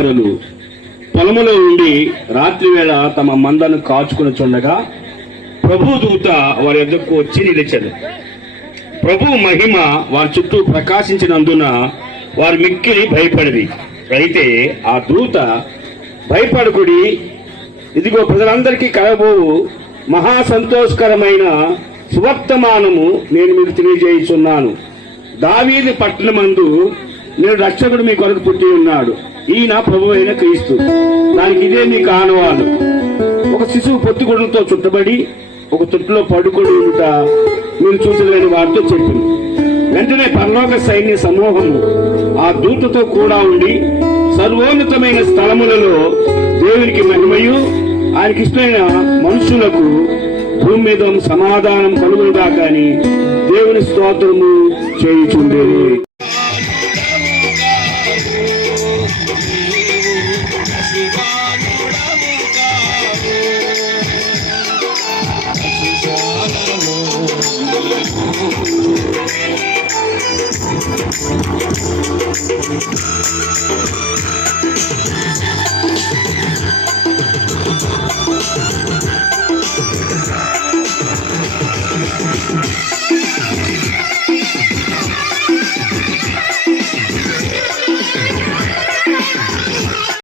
కాపరులు పొలములో ఉండి రాత్రి వేళ తమ మందను కాచుకుని చుండగా ప్రభు దూత వారి యొద్దకు వచ్చి నిలిచెను. ప్రభు మహిమ వారి చుట్టూ ప్రకాశించినందున వారు మిక్కిలి భయపడిరి. అయితే ఆ దూత, భయపడకుడి, ఇదిగో ప్రజలందరికీ కలబోవు మహా సంతోషకరమైన సువర్తమానము నేను మీకు తెలియజేయుచున్నాను. దావీదు పట్టణమందు నేను రక్షకుడు మీ కొరకు పుట్టి ఉన్నాడు. ఈయన ప్రభు అయిన క్రీస్తు. దానికి ఇదే మీకు ఆనవాలు. ఒక శిశువు పొత్తిగుడ్డలతో చుట్టబడి ఒక తొట్టులో పడుకొని ఉంట మీరు చూసలేని వారితో చెప్పింది. వెంటనే పరలోక సైన్య సమూహము ఆ దూతతో కూడా ఉండి సర్వోన్నతమైన స్థలములలో దేవునికి మహిమయు ఆయనకి ఇష్టమైన మనుషులకు భూమి మీద సమాధానం కలుగునుగా కానీ దేవుని స్తోత్రము చేయుచుండేది.